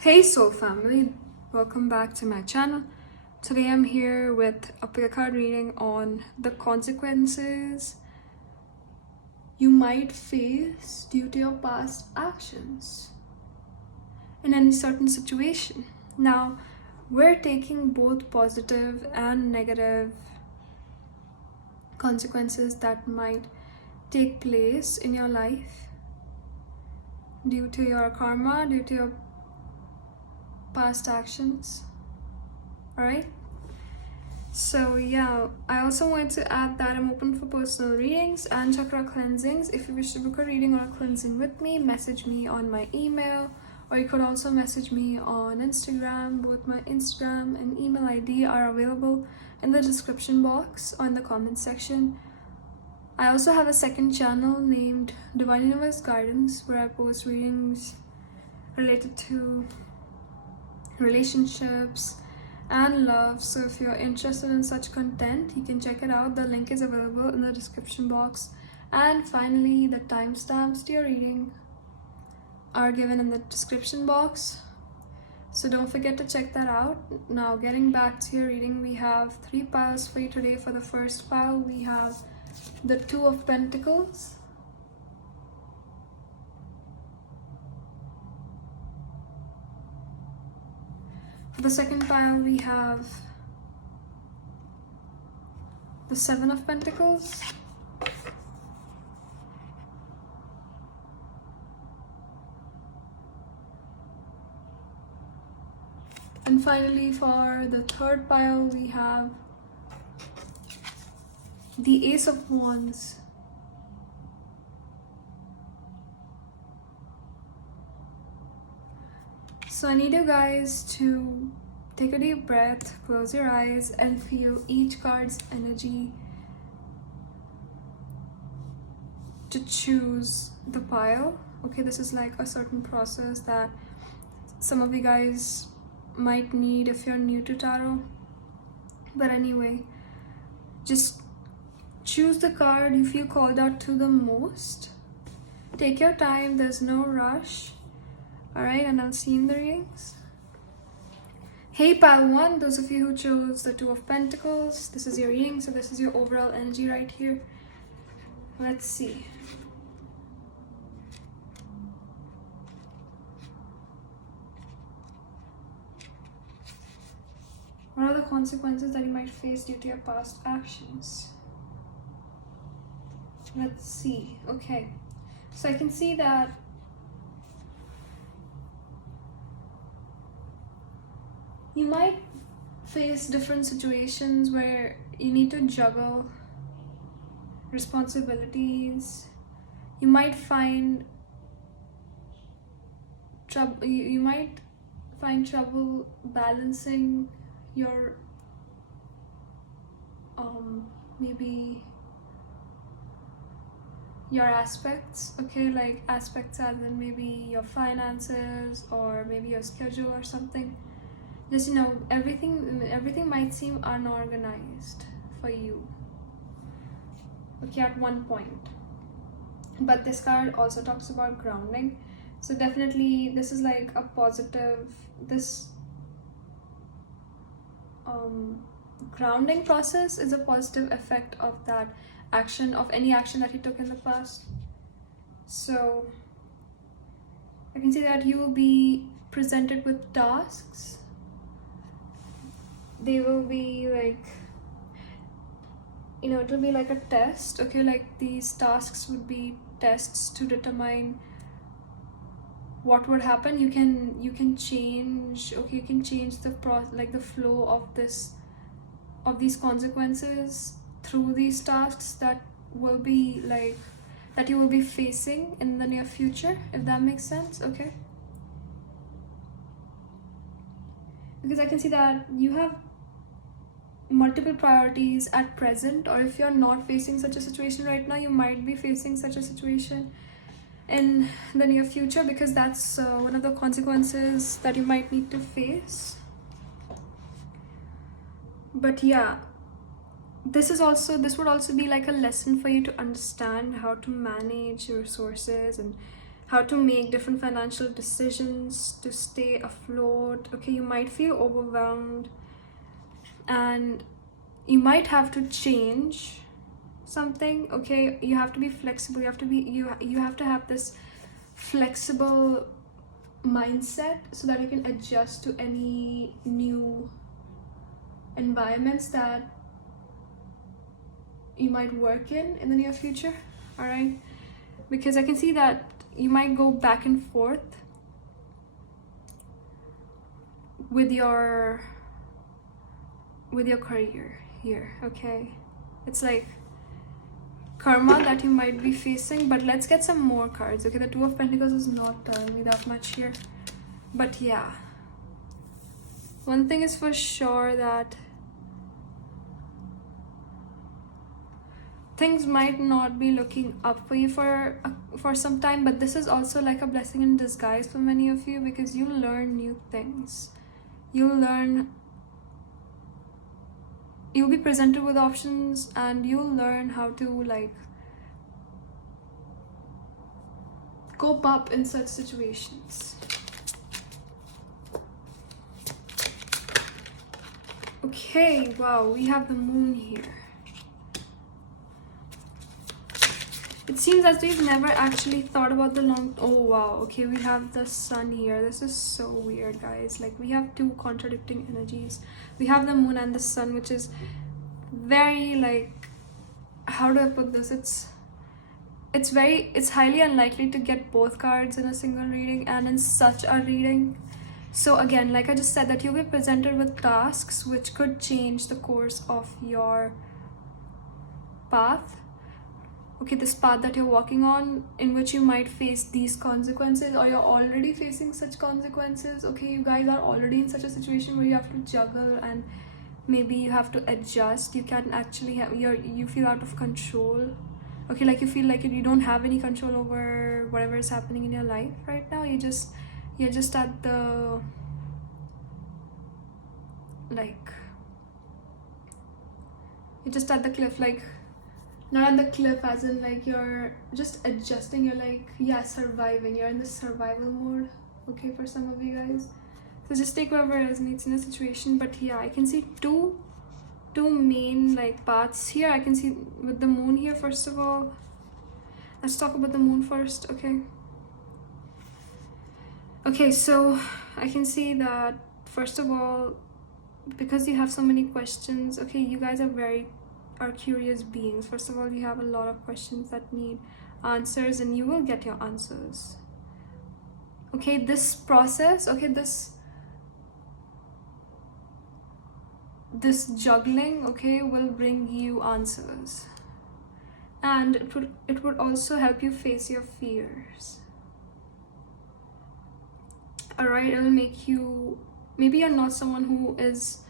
Hey soul family, welcome back to my channel. Today I'm here with a pick a card reading on the consequences you might face due to your past actions in any certain situation. Now, we're taking both positive and negative consequences that might take place in your life due to your karma, due to your past actions. All right, so yeah, I also wanted to add that I'm open for personal readings and chakra cleansings. If you wish to book a reading or a cleansing with me, message me on my email, or you could also message me on Instagram. Both my Instagram and email ID are available in the description box or in the comment section. I also have a second channel named Divineuniverseguidance where I post readings related to relationships and love. So if you're interested in such content, you can check it out. The link is available in the description box. And finally, the timestamps to your reading are given in the description box, so don't forget to check that out. Now, getting back to your reading, we have 3 piles for you today. For the first pile, we have the Two of Pentacles, for the second pile, we have the Seven of Pentacles, and finally for the third pile, we have the Ace of Wands. So I need you guys to take a deep breath, close your eyes, and feel each card's energy to choose the pile. Okay, this is like a certain process that some of you guys might need if you're new to tarot. But anyway, just choose the card you feel called out to the most. Take your time, there's no rush. Alright, and I'll see you in the readings. Hey pile 1, those of you who chose the Two of Pentacles, this is your reading, so this is your overall energy right here. Let's see. What are the consequences that you might face due to your past actions? Let's see. Okay, so I can see that you might face different situations where you need to juggle responsibilities. You might find trouble. You might find trouble balancing your maybe your aspects. Okay, like aspects as in maybe your finances or maybe your schedule or something. Just, you know, everything might seem unorganized for you, okay, at one point. But this card also talks about grounding, so definitely this is like a positive, this grounding process is a positive effect of that action, of any action that you took in the past. So I can see that you will be presented with tasks. They will be like, you know, it will be like a test. Okay, like these tasks would be tests to determine what would happen. You can change, okay, you can change the the flow of these consequences through these tasks that will be like that you will be facing in the near future, if that makes sense. Okay, because I can see that you have multiple priorities at present, or if you're not facing such a situation right now, you might be facing such a situation in the near future, because that's one of the consequences that you might need to face. But yeah, this would also be like a lesson for you to understand how to manage your resources and how to make different financial decisions to stay afloat. Okay, you might feel overwhelmed, and you might have to change something. Okay, you have to be flexible. You have to have this flexible mindset so that you can adjust to any new environments that you might work in the near future. All right, because I can see that you might go back and forth with your career here. Okay, it's like karma that you might be facing. But let's get some more cards. Okay, the Two of Pentacles is not telling me that much here, but yeah, one thing is for sure, that things might not be looking up for you for some time, but this is also like a blessing in disguise for many of you, because you learn new things. You'll be presented with options, and you'll learn how to like cope up in such situations. Okay, wow, we have the Moon here. It seems as though you've never actually thought about the long... Oh, wow. Okay, we have the Sun here. This is so weird, guys. Like, we have two contradicting energies. We have the Moon and the Sun, which is very, like... How do I put this? It's highly unlikely to get both cards in a single reading and in such a reading. So again, like I just said, that you'll be presented with tasks which could change the course of your path. Okay, this path that you're walking on, in which you might face these consequences, or you're already facing such consequences. Okay, you guys are already in such a situation where you have to juggle, and maybe you have to adjust. You can actually have you feel out of control. Okay, like you feel like you don't have any control over whatever is happening in your life right now. You're just at the cliff, like not at the cliff as in like you're just adjusting. You're like, yeah, surviving. You're in the survival mode. Okay, for some of you guys, so just take whatever resonates in the situation. But yeah, I can see two main like paths here. I can see with the Moon here. First of all, let's talk about the Moon first. Okay, so I can see that first of all, because you have so many questions. Okay, you guys are curious beings. First of all, you have a lot of questions that need answers, and you will get your answers. Okay, this process, okay, this juggling, okay, will bring you answers, and it would also help you face your fears. All right, it'll make you, maybe you're not someone who is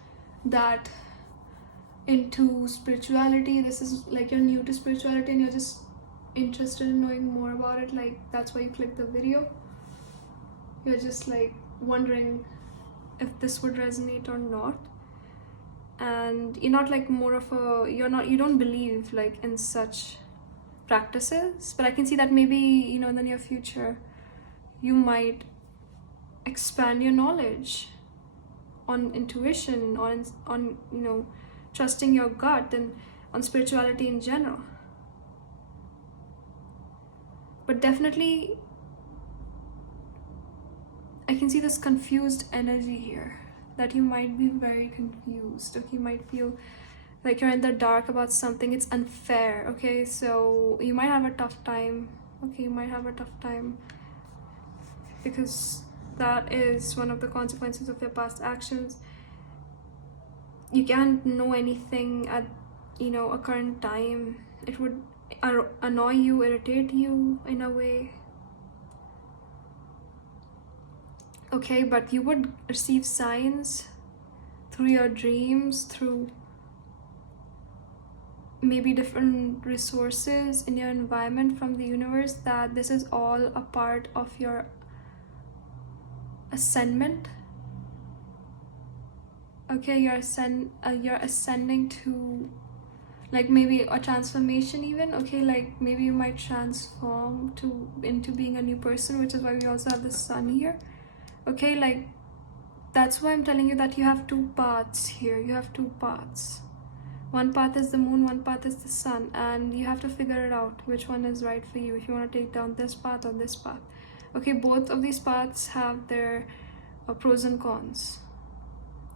that into spirituality. This is like you're new to spirituality and you're just interested in knowing more about it. Like, that's why you click the video. You're just like wondering if this would resonate or not, and you're not like more of a, you don't believe like in such practices. But I can see that maybe, you know, in the near future you might expand your knowledge on intuition, on you know, trusting your gut, and on spirituality in general. But definitely I can see this confused energy here, that you might be very confused. Okay, you might feel like you're in the dark about something. It's unfair. Okay, so you might have a tough time. Okay, you might have a tough time because that is one of the consequences of your past actions. You can't know anything at, you know, a current time. It would annoy you, irritate you in a way. Okay, but you would receive signs through your dreams, through maybe different resources in your environment from the universe, that this is all a part of your ascendment. Okay, you're ascending to like maybe a transformation even, okay, like maybe you might transform into being a new person, which is why we also have the sun here, okay. Like that's why I'm telling you that you have two paths here. You have two paths. One path is the moon, one path is the sun, and you have to figure it out which one is right for you, if you want to take down this path or this path, okay. Both of these paths have their pros and cons.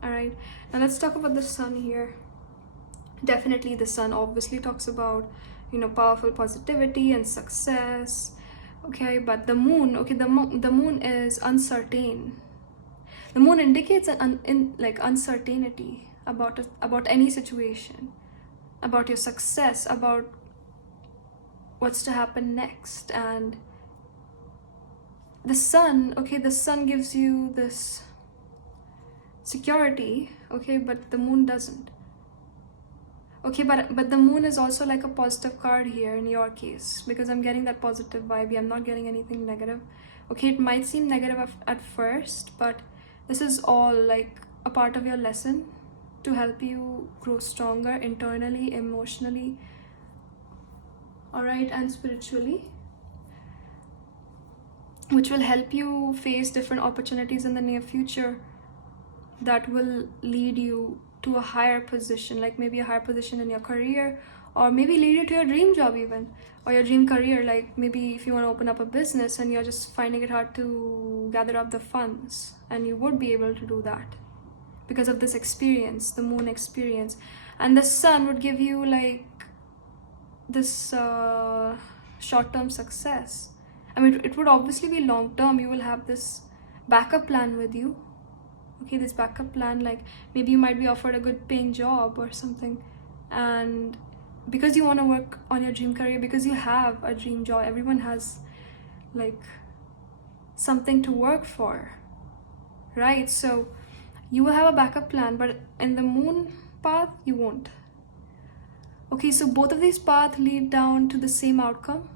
All right, now let's talk about the sun here. Definitely the sun obviously talks about, you know, powerful positivity and success, okay. But the moon, okay, the moon is uncertain. The moon indicates like uncertainty about any situation, about your success, about what's to happen next. And the sun, okay, the sun gives you this security, okay, but the moon doesn't. Okay, but the moon is also like a positive card here in your case, because I'm getting that positive vibe. I'm not getting anything negative. Okay, it might seem negative at first, but this is all like a part of your lesson to help you grow stronger internally, emotionally, all right, and spiritually, which will help you face different opportunities in the near future that will lead you to a higher position, like maybe a higher position in your career, or maybe lead you to your dream job even, or your dream career. Like maybe if you want to open up a business and you're just finding it hard to gather up the funds, and you would be able to do that because of this experience, the moon experience. And the sun would give you like this short-term success. I mean, it would obviously be long-term. You will have this backup plan with you, okay, this backup plan. Like maybe you might be offered a good paying job or something, and because you want to work on your dream career, because you have a dream job, everyone has like something to work for, right? So you will have a backup plan, but in the moon path you won't. Okay, so both of these paths lead down to the same outcome,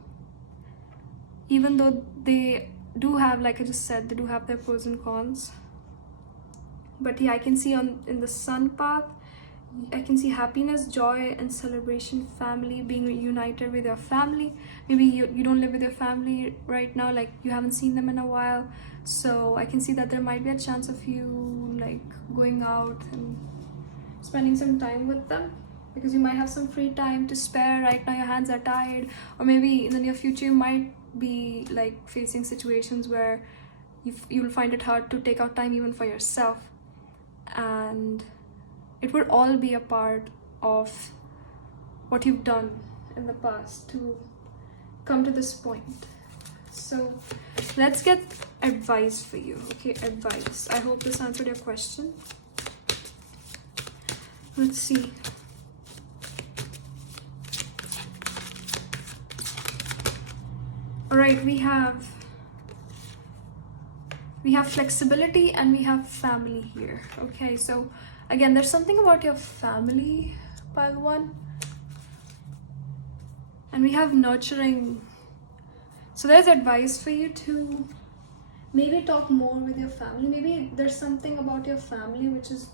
even though they do have, like I just said, they do have their pros and cons. But yeah, I can see in the sun path, I can see happiness, joy, and celebration, family, being reunited with your family. Maybe you don't live with your family right now, like you haven't seen them in a while. So I can see that there might be a chance of you like going out and spending some time with them, because you might have some free time to spare. Right now your hands are tired, or maybe in the near future you might be like facing situations where you'll find it hard to take out time even for yourself. And it would all be a part of what you've done in the past to come to this point. So let's get advice for you, okay? Advice. I hope this answered your question. Let's see. All right, we have flexibility and we have family here, okay? So again, there's something about your family, pile one, and we have nurturing. So there's advice for you to maybe talk more with your family. Maybe there's something about your family which is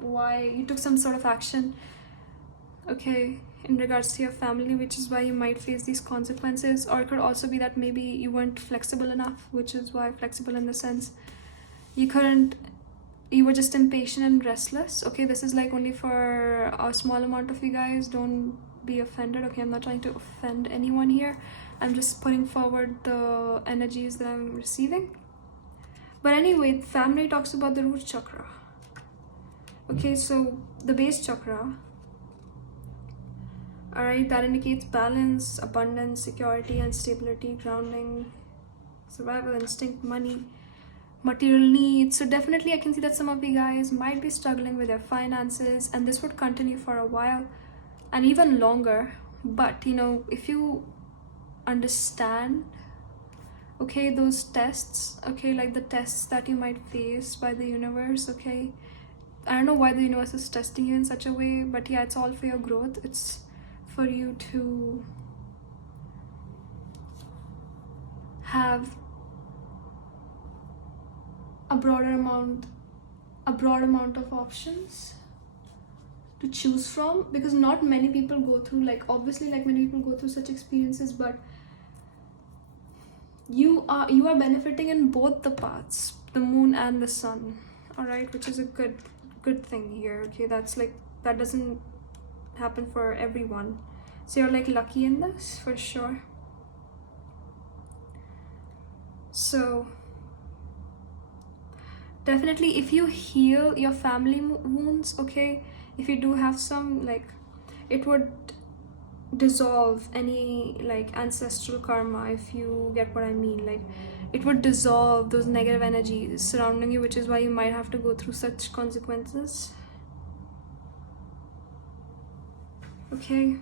why you took some sort of action, okay, in regards to your family, which is why you might face these consequences. Or it could also be that maybe you weren't flexible enough, which is why flexible in the sense you were just impatient and restless, okay? This is like only for a small amount of you guys. Don't be offended, okay? I'm not trying to offend anyone here. I'm just putting forward the energies that I'm receiving. But anyway, family talks about the root chakra, okay? So the base chakra, all right, that indicates balance, abundance, security, and stability, grounding, survival instinct, money, material needs. So definitely I can see that some of you guys might be struggling with their finances, and this would continue for a while and even longer. But you know, if you understand, okay, those tests, okay, like the tests that you might face by the universe, okay, I don't know why the universe is testing you in such a way, but yeah, it's all for your growth. It's for you to have a broad amount of options, to choose from, because not many people go through, like obviously like many people go through such experiences, but you are benefiting in both the paths, the moon and the sun. All right, which is a good thing here. Okay, that's like, that doesn't happen for everyone, so you're like lucky in this for sure. So definitely, if you heal your family wounds, okay, if you do have some, like, it would dissolve any like ancestral karma, if you get what I mean. Like, it would dissolve those negative energies surrounding you, which is why you might have to go through such consequences. Okay.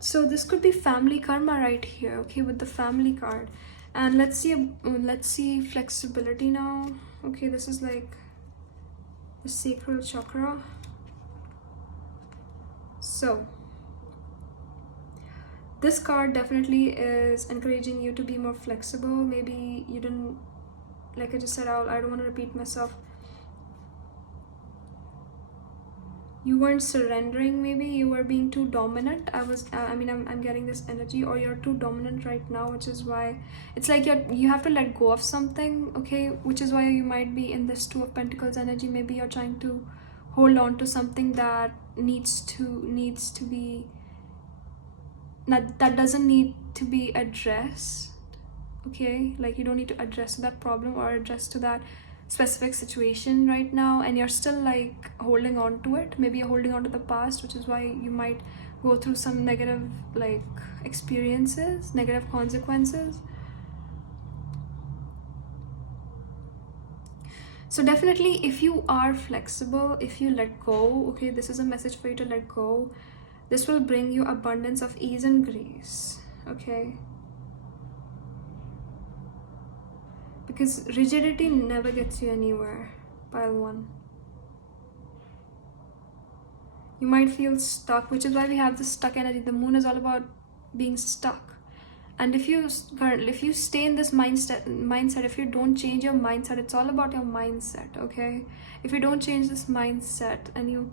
So this could be family karma right here, okay, with the family card. And let's see flexibility now. Okay, this is like the sacral chakra. So this card definitely is encouraging you to be more flexible. Maybe you didn't, like I just said, I don't want to repeat myself. You weren't surrendering, maybe you were being too dominant. I'm getting this energy, or you're too dominant right now, which is why it's like you have to let go of something, okay, which is why you might be in this Two of Pentacles energy. Maybe you're trying to hold on to something that needs to be, that doesn't need to be addressed, okay, like you don't need to address that problem or address to that specific situation right now, and you're still like holding on to it. Maybe you're holding on to the past, which is why you might go through some negative like experiences, negative consequences. So definitely, if you are flexible, if you let go, okay, this is a message for you to let go. This will bring you abundance of ease and grace, okay? Because rigidity never gets you anywhere, pile one. You might feel stuck, which is why we have this stuck energy. The moon is all about being stuck. And if you stay in this mindset, if you don't change your mindset, it's all about your mindset, okay? If you don't change this mindset and you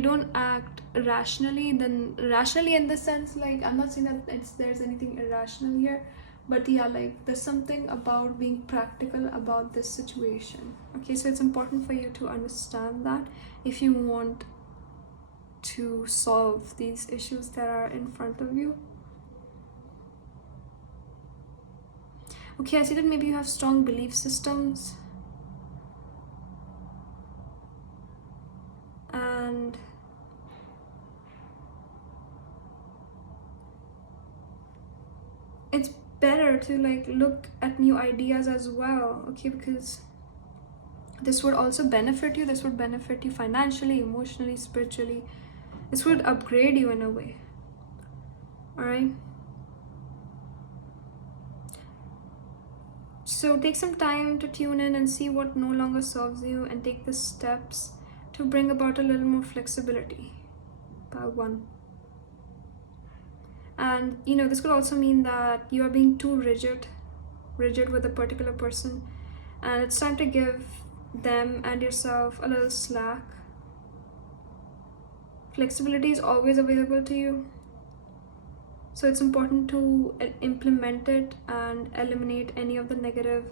don't act rationally, then rationally in the sense, like, I'm not saying that there's anything irrational here, but yeah, like there's something about being practical about this situation, okay? So it's important for you to understand that if you want to solve these issues that are in front of you. Okay, I see that maybe you have strong belief systems, and it's better to like look at new ideas as well, okay, because this would also benefit you. This would benefit you financially, emotionally, spiritually. This would upgrade you in a way, all right? So take some time to tune in and see what no longer serves you, and take the steps to bring about a little more flexibility. Pile one. And you know, this could also mean that you are being too rigid with a particular person, and it's time to give them and yourself a little slack. Flexibility is always available to you, so it's important to implement it and eliminate any of the negative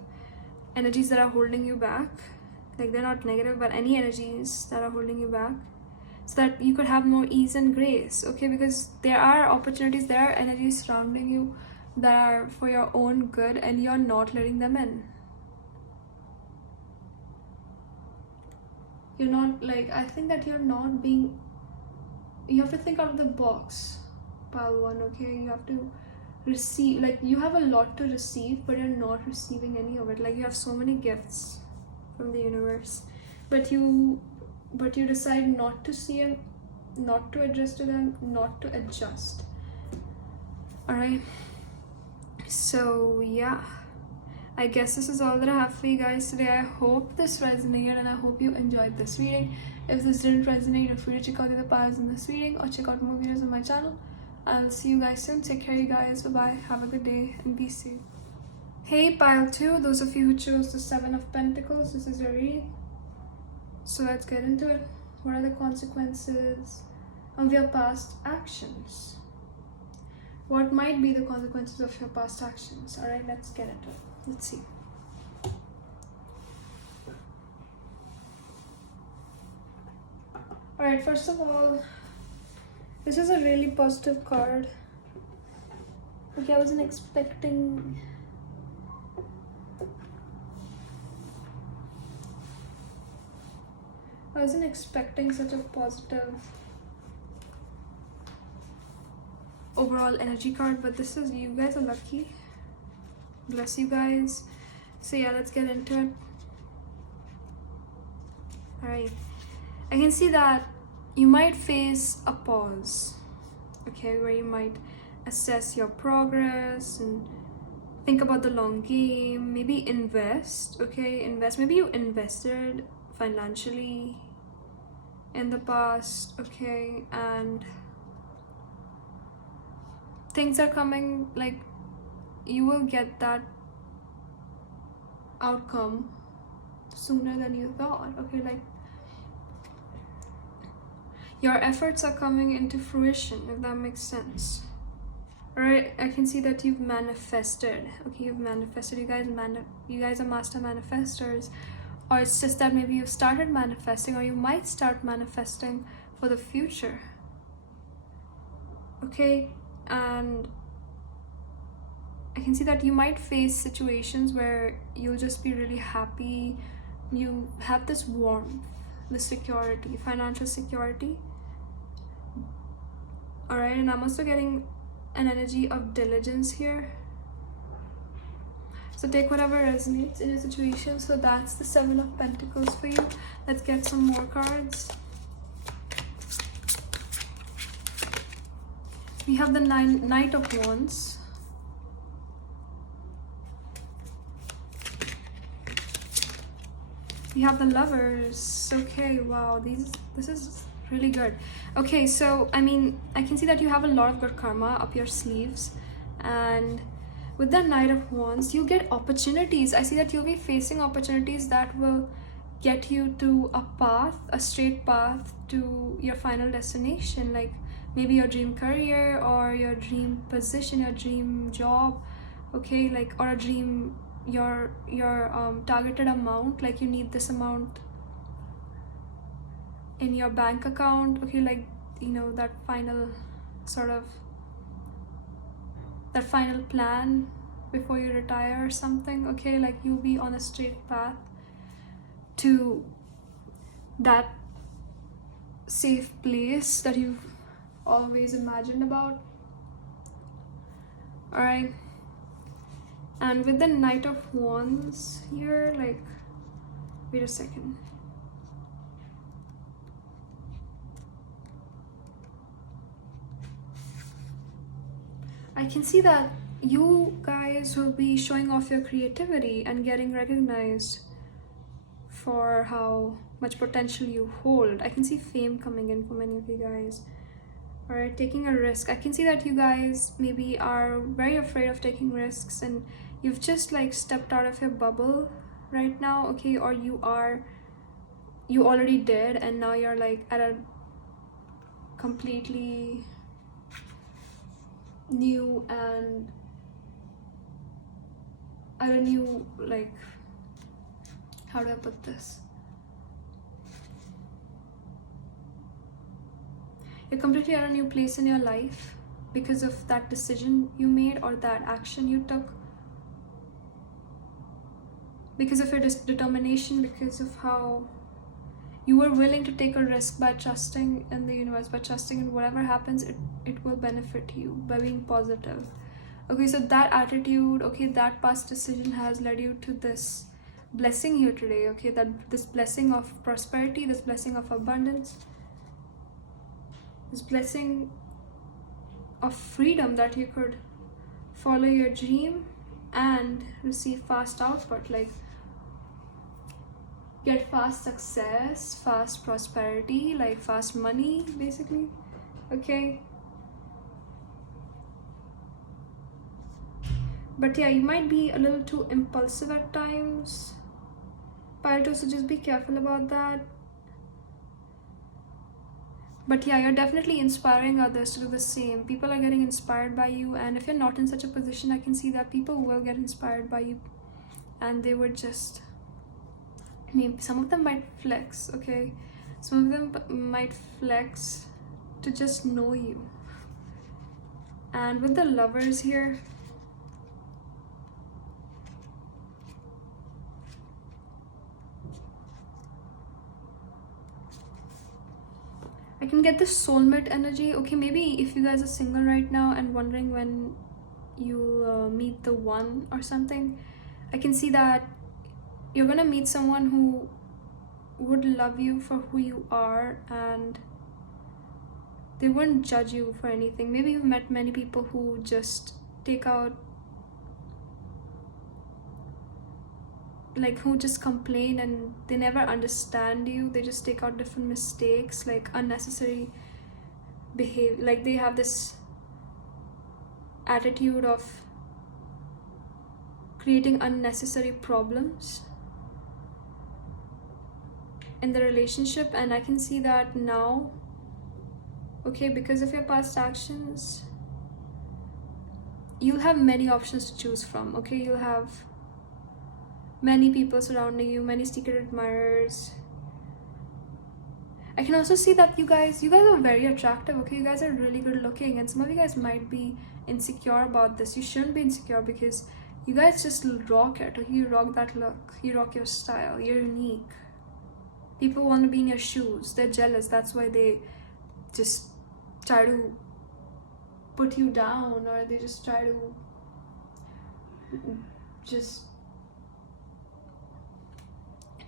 energies that are holding you back. Like, they're not negative, but any energies that are holding you back, so that you could have more ease and grace, okay? Because there are opportunities, there are energies surrounding you that are for your own good, and you're not letting them in. You're not, like, I think that you're not being, you have to think out of the box, pile one, okay? You have to receive, like, you have a lot to receive, but you're not receiving any of it. Like, you have so many gifts from the universe, but you decide not to see them, not to address to them, not to adjust. All right, so yeah, I guess this is all that I have for you guys today. I hope this resonated, and I hope you enjoyed this reading. If this didn't resonate, feel free to check out the other parts in this reading, or check out more videos on my channel. I'll see you guys soon. Take care, you guys. Bye bye. Have a good day and be safe. Hey, pile 2, those of you who chose the 7 of Pentacles, this is your reading. So let's get into it. What are the consequences of your past actions? What might be the consequences of your past actions? Alright, let's get into it. Let's see. Alright, first of all, this is a really positive card. Okay, I wasn't expecting... such a positive overall energy card, but this is, you guys are lucky. Bless you guys. So yeah, let's get into it. Alright, I can see that you might face a pause, okay, where you might assess your progress and think about the long game, maybe invest, okay, maybe you invested financially in the past, okay, and things are coming, like you will get that outcome sooner than you thought, okay, like your efforts are coming into fruition, if that makes sense. Alright, I can see that you've manifested, okay, you've manifested, you guys are master manifestors, or it's just that maybe you've started manifesting, or you might start manifesting for the future, okay, and I can see that you might face situations where you'll just be really happy, you have this warmth, this security, financial security. Alright, and I'm also getting an energy of diligence here. So take whatever resonates in your situation. So that's the 7 of Pentacles for you. Let's get some more cards. We have the Knight of Wands. We have the Lovers. Okay, wow, this is really good. Okay, so I mean, I can see that you have a lot of good karma up your sleeves, and with the Knight of Wands, you get opportunities. I see that you'll be facing opportunities that will get you to a path, a straight path to your final destination, like maybe your dream career or your dream position, your dream job, okay, like, or a dream, your targeted amount, like you need this amount in your bank account, okay, like, you know, that final sort of, that final plan before you retire or something, okay, like you'll be on a straight path to that safe place that you've always imagined about. All right, and with the Knight of Wands here, like, wait a second, I can see that you guys will be showing off your creativity and getting recognized for how much potential you hold. I can see fame coming in for many of you guys. Alright, taking a risk. I can see that you guys maybe are very afraid of taking risks, and you've just like stepped out of your bubble right now, okay, or you already did, and now you're like at a completely new and at a new, like, how do I put this? You're completely at a new place in your life because of that decision you made or that action you took, because of your determination, because of how you were willing to take a risk by trusting in the universe, by trusting in whatever happens, it will benefit you by being positive. Okay, so that attitude, okay, that past decision has led you to this blessing here today, okay, that this blessing of prosperity, this blessing of abundance, this blessing of freedom, that you could follow your dream and receive fast output, like get fast success, fast prosperity, like fast money basically, okay. But yeah, you might be a little too impulsive at times, Pile 2, so just be careful about that. But yeah, you're definitely inspiring others to do the same. People are getting inspired by you, and if you're not in such a position, I can see that people will get inspired by you, and they would just, maybe some of them might flex, okay? Some of them might flex to just know you. And with the Lovers here, I can get this soulmate energy. Okay, maybe if you guys are single right now and wondering when you'll meet the one or something, I can see that you're gonna meet someone who would love you for who you are, and they wouldn't judge you for anything. Maybe you've met many people who just take out, like, who just complain and they never understand you. They just take out different mistakes, like unnecessary behavior. Like, they have this attitude of creating unnecessary problems in the relationship, and I can see that now, okay, because of your past actions, you'll have many options to choose from, okay? You'll have many people surrounding you, many secret admirers. I can also see that you guys are very attractive, okay? You guys are really good looking, and some of you guys might be insecure about this. You shouldn't be insecure, because you guys just rock it. You rock that look, you rock your style, you're unique. People want to be in your shoes, they're jealous, that's why they just try to put you down, or they just try to just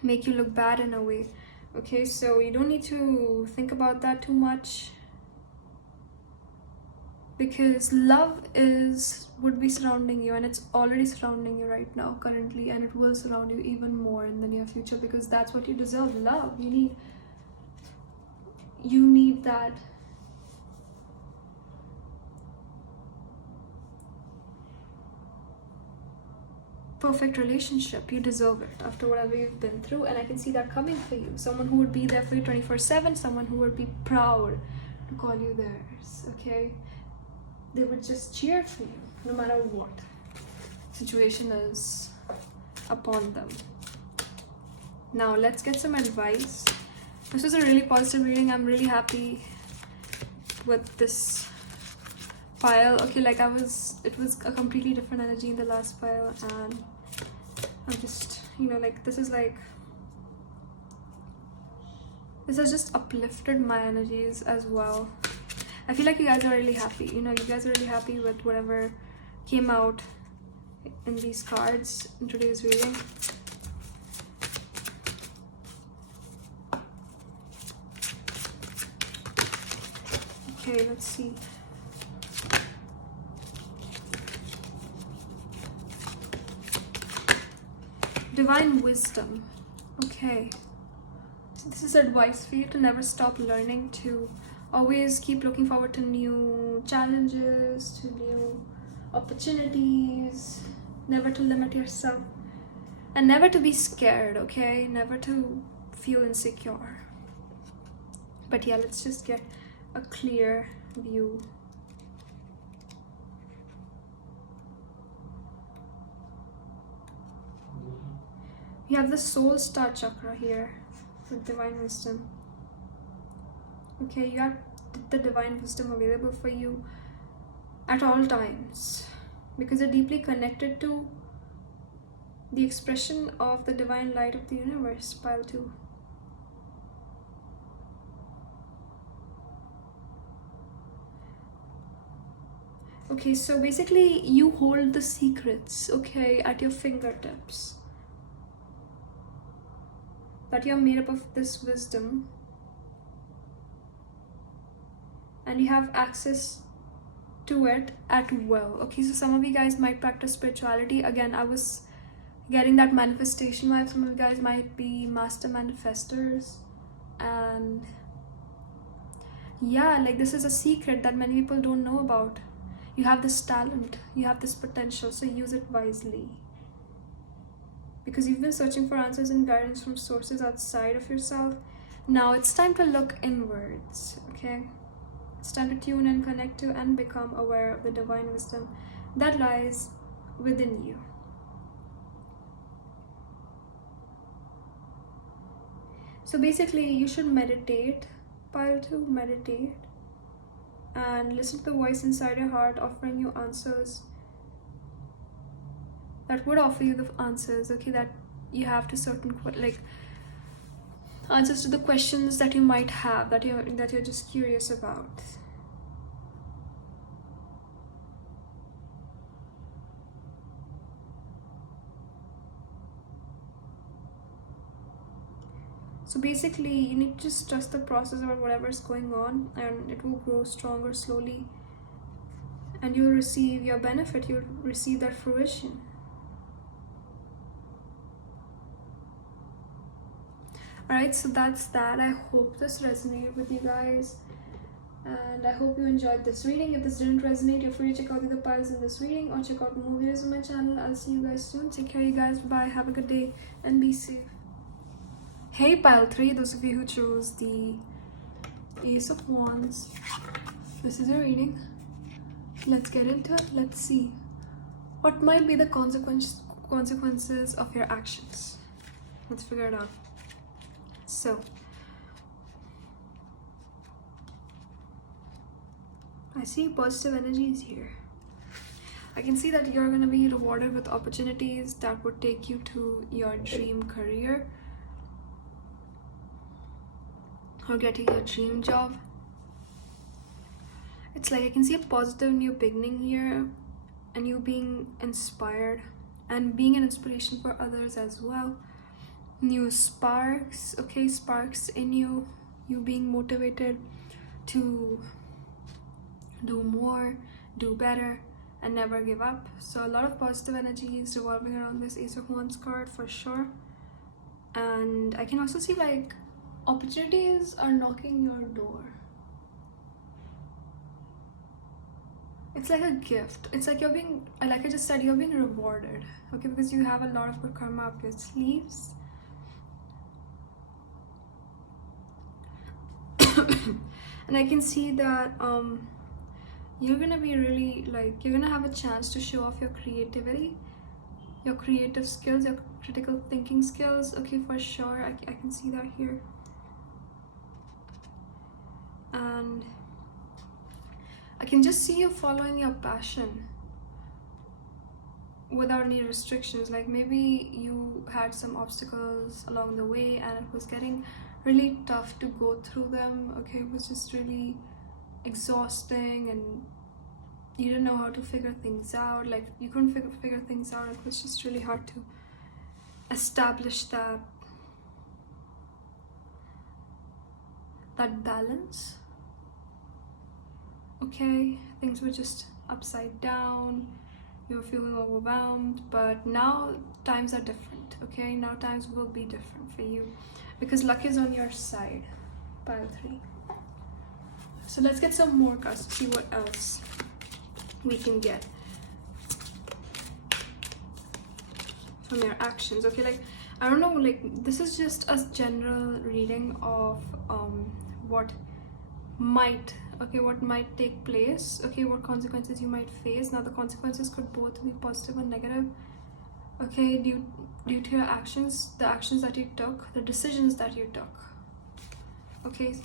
make you look bad in a way, okay? So you don't need to think about that too much, because love would be surrounding you, and it's already surrounding you right now currently, and it will surround you even more in the near future, because that's what you deserve. Love, you need that. Perfect relationship, you deserve it after whatever you've been through, and I can see that coming for you. Someone who would be there for you 24/7, someone who would be proud to call you theirs, okay? They would just cheer for you no matter what situation is upon them. Now let's get some advice. This was a really positive reading. I'm really happy with this pile. Okay, like it was a completely different energy in the last pile, and I'm just, like, this has just uplifted my energies as well. I feel like you guys are really happy. You guys are really happy with whatever came out in these cards in today's reading. Okay, let's see. Divine wisdom. Okay. So this is advice for you to never stop learning, to always keep looking forward to new challenges, to new opportunities, never to limit yourself, and never to be scared, okay? Never to feel insecure. But yeah, let's just get a clear view. You have the soul star chakra here with divine wisdom. Okay, you have the divine wisdom available for you at all times, because you're deeply connected to the expression of the divine light of the universe, pile 2. Okay, so basically you hold the secrets, okay, at your fingertips, that you're made up of this wisdom, and you have access to it at will. Okay, so some of you guys might practice spirituality. Again, I was getting that manifestation vibe. Some of you guys might be master manifestors, and yeah, like, this is a secret that many people don't know about. You have this talent, you have this potential, so use it wisely. Because you've been searching for answers and guidance from sources outside of yourself. Now it's time to look inwards, okay? It's time to tune in, connect to, and become aware of the divine wisdom that lies within you. So basically, you should meditate, pile 2, meditate, and listen to the voice inside your heart offering you answers. That would offer you the answers, okay, that you have to certain, like, answers to the questions that you might have, that you're just curious about. So basically, you need to just trust the process about whatever is going on, and it will grow stronger slowly, and you'll receive your benefit, you'll receive that fruition. Alright, so that's that. I hope this resonated with you guys, and I hope you enjoyed this reading. If this didn't resonate, you're free to check out the other piles in this reading or check out more videos on my channel. I'll see you guys soon. Take care, you guys. Bye. Have a good day and be safe. Hey, pile 3, those of you who chose the Ace of Wands, this is your reading. Let's get into it. Let's see what might be the consequences of your actions. Let's figure it out. So, I see positive energies here. I can see that you're going to be rewarded with opportunities that would take you to your dream career or get you your dream job. It's like I can see a positive new beginning here, and you being inspired and being an inspiration for others as well. New sparks, okay, sparks in you, you being motivated to do more, do better, and never give up. So a lot of positive energy is revolving around this Ace of Wands card for sure. And I can also see like opportunities are knocking your door. It's like a gift. It's like you're being, like I just said, you're being rewarded, okay, because you have a lot of good karma up your sleeves. And I can see that you're gonna be really, like, you're gonna have a chance to show off your creativity, your creative skills, your critical thinking skills, okay, for sure. I can see that here. And I can just see you following your passion without any restrictions. Like maybe you had some obstacles along the way and it was getting really tough to go through them, okay, it was just really exhausting and you didn't know how to figure things out, like you couldn't figure things out. It was just really hard to establish that balance, okay. Things were just upside down, you were feeling overwhelmed, but now times are different, okay. Now times will be different for you because luck is on your side, pile 3. So let's get some more cards to see what else we can get from your actions, okay. Like I don't know, like this is just a general reading of what might take place, okay, what consequences you might face. Now the consequences could both be positive or negative, okay, due to your actions, the actions that you took, the decisions that you took, okay.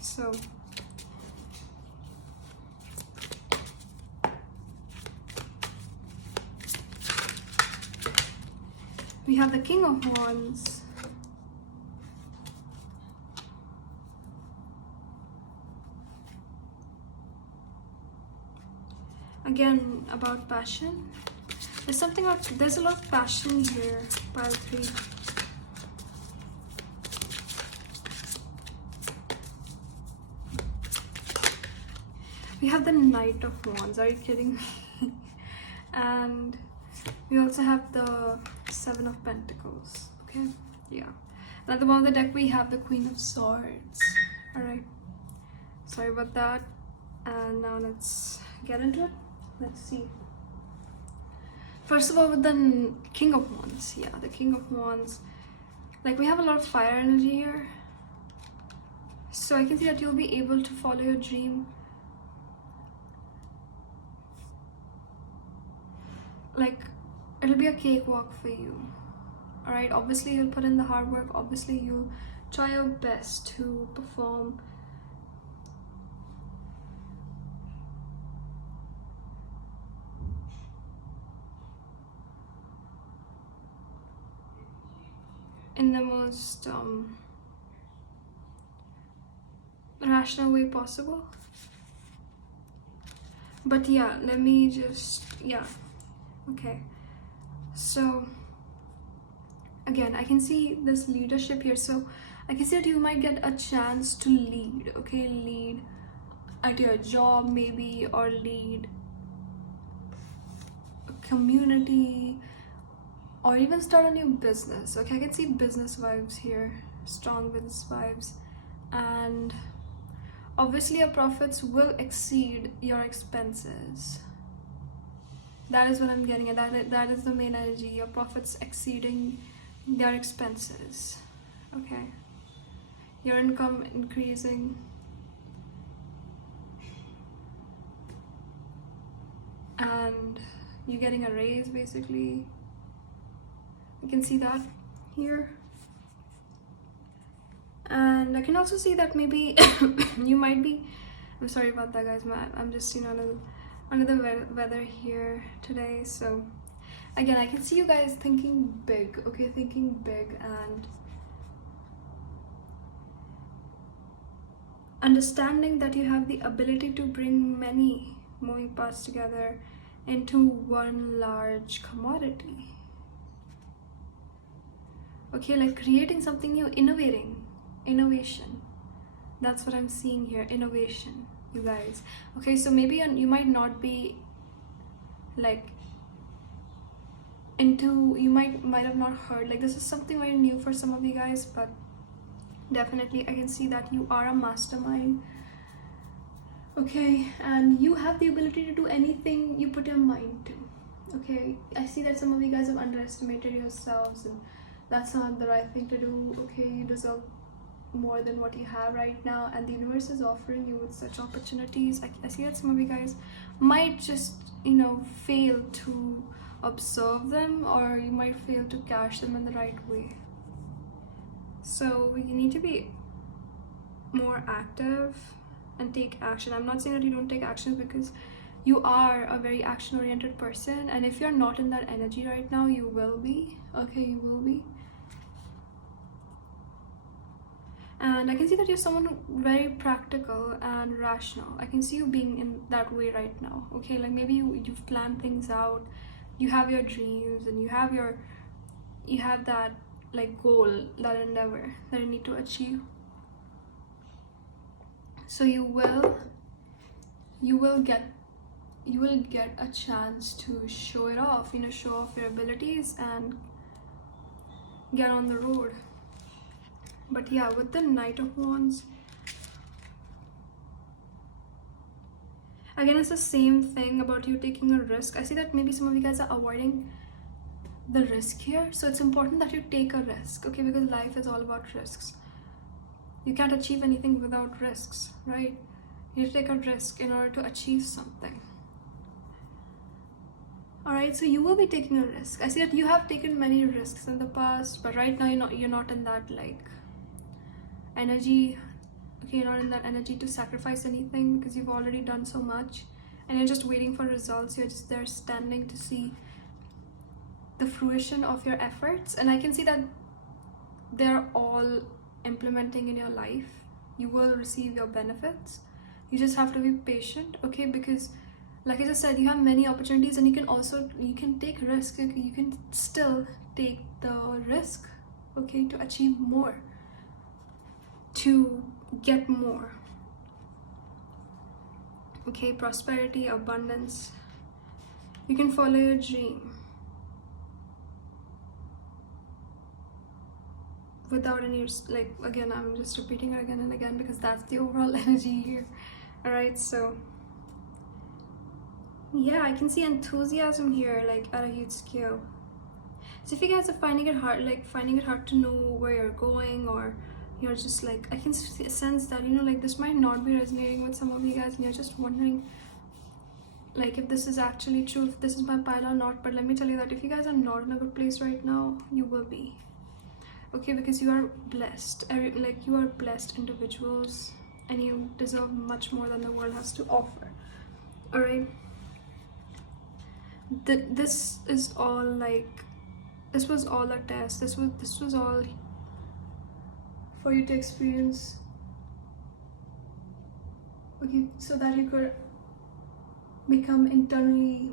So we have the King of Wands, again about passion. There's a lot of passion here, pile 3. We have the Knight of Wands, are you kidding me? And we also have the 7 of Pentacles, okay, yeah. And at the bottom of the deck we have the Queen of Swords. All right, sorry about that. And now let's get into it. Let's see. First of all, with the King of Wands. Yeah, the King of Wands. Like, we have a lot of fire energy here. So I can see that you'll be able to follow your dream. Like, it'll be a cakewalk for you. Alright, obviously you'll put in the hard work. Obviously you'll try your best to perform. In the most rational way possible. But yeah, let me just, yeah, okay. So again, I can see this leadership here. So I can see that you might get a chance to lead, okay? Lead at your job maybe, or lead a community, or even start a new business, okay? I can see business vibes here, strong business vibes. And obviously your profits will exceed your expenses. That is what I'm getting at. That is the main energy. Your profits exceeding their expenses. Okay. Your income increasing. And you getting a raise basically. You can see that here. And I can also see that maybe you might be, I'm sorry about that guys, I'm just, you know, under the weather here today. So again, I can see you guys thinking big, okay? Thinking big and understanding that you have the ability to bring many moving parts together into one large commodity. Okay, like creating something new, innovation. That's what I'm seeing here, innovation, you guys. Okay, so maybe you might not be like into, you might have not heard, like this is something very new for some of you guys, but definitely I can see that you are a mastermind. Okay, and you have the ability to do anything you put your mind to. Okay, I see that some of you guys have underestimated yourselves, and that's not the right thing to do. Okay, you deserve more than what you have right now, and the universe is offering you with such opportunities. I see that some of you guys might just, you know, fail to observe them, or you might fail to catch them in the right way. So you need to be more active and take action. I'm not saying that you don't take actions, because you are a very action-oriented person, and if you're not in that energy right now, you will be. Okay, you will be. And I can see that you're someone very practical and rational. I can see you being in that way right now. Okay, like maybe you've planned things out, you have your dreams, and you have that like goal, that endeavor that you need to achieve. So you will get a chance to show it off, you know, show off your abilities and get on the road. But yeah, with the Knight of Wands, again, it's the same thing about you taking a risk. I see that maybe some of you guys are avoiding the risk here. So it's important that you take a risk, okay? Because life is all about risks. You can't achieve anything without risks, right? You need to take a risk in order to achieve something. Alright, so you will be taking a risk. I see that you have taken many risks in the past, but right now you're not in that like energy. Okay, you're not in that energy to sacrifice anything, because you've already done so much and you're just waiting for results. You're just there standing to see the fruition of your efforts, and I can see that they're all implementing in your life. You will receive your benefits. You just have to be patient, okay? Because like I just said, you have many opportunities, and you can take risks. You can still take the risk, okay, to achieve more, to get more. Okay, prosperity, abundance. You can follow your dream without any, like, again, I'm just repeating it again and again because that's the overall energy here. All right, so Yeah, I can see enthusiasm here, like at a huge scale. So if you guys are finding it hard to know where you're going, or you're just like, I can sense that, you know, like this might not be resonating with some of you guys and you're just wondering like if this is actually true, if this is my pile or not. But let me tell you that if you guys are not in a good place right now, you will be. Okay, because you are blessed. Like, you are blessed individuals and you deserve much more than the world has to offer. All right, this is all like, this was all a test. This was all for you to experience, okay, so that you could become internally,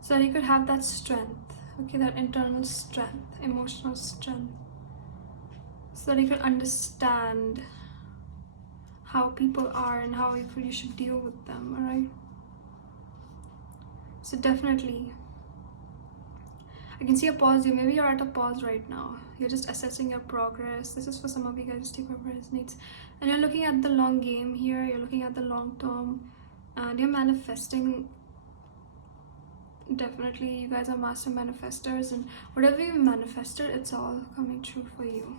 so that you could have that strength, okay, that internal strength, emotional strength, so that you could understand how people are and how you should deal with them. All right, so definitely I can see a pause here. Maybe you're at a pause right now. You're just assessing your progress. This is for some of you guys, take whatever resonates. And you're looking at the long game here. You're looking at the long term. And you're manifesting. Definitely, you guys are master manifestors. And whatever you manifested, it's all coming true for you.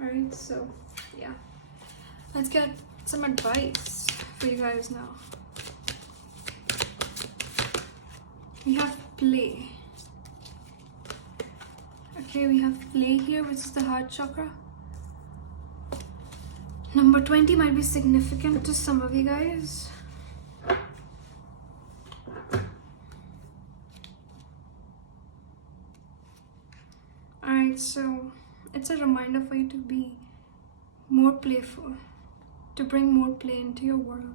Alright, so yeah. Let's get some advice for you guys now. We have play. Okay, we have play here, which is the heart chakra. Number 20 might be significant to some of you guys. Alright, so it's a reminder for you to be more playful, to bring more play into your world.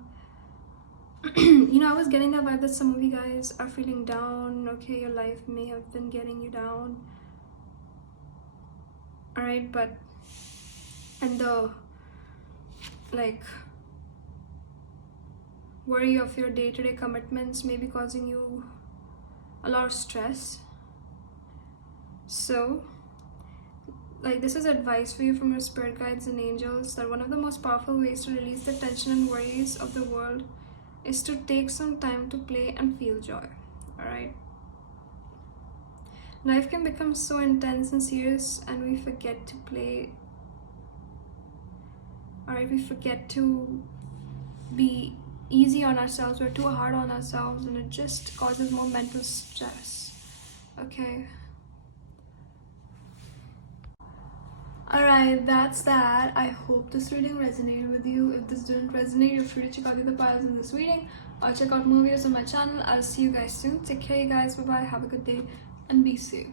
You know, I was getting that vibe that some of you guys are feeling down. Okay, your life may have been getting you down. Alright, but and the like worry of your day-to-day commitments may be causing you a lot of stress. So like, this is advice for you from your spirit guides and angels, that one of the most powerful ways to release the tension and worries of the world is to take some time to play and feel joy. Alright, life can become so intense and serious and we forget to play. Alright, we forget to be easy on ourselves. We're too hard on ourselves and it just causes more mental stress. Okay, alright, that's that. I hope this reading resonated with you. If this didn't resonate, you're free to check out the other piles in this reading or check out more videos on my channel. I'll see you guys soon. Take care, you guys. Bye bye. Have a good day and be safe.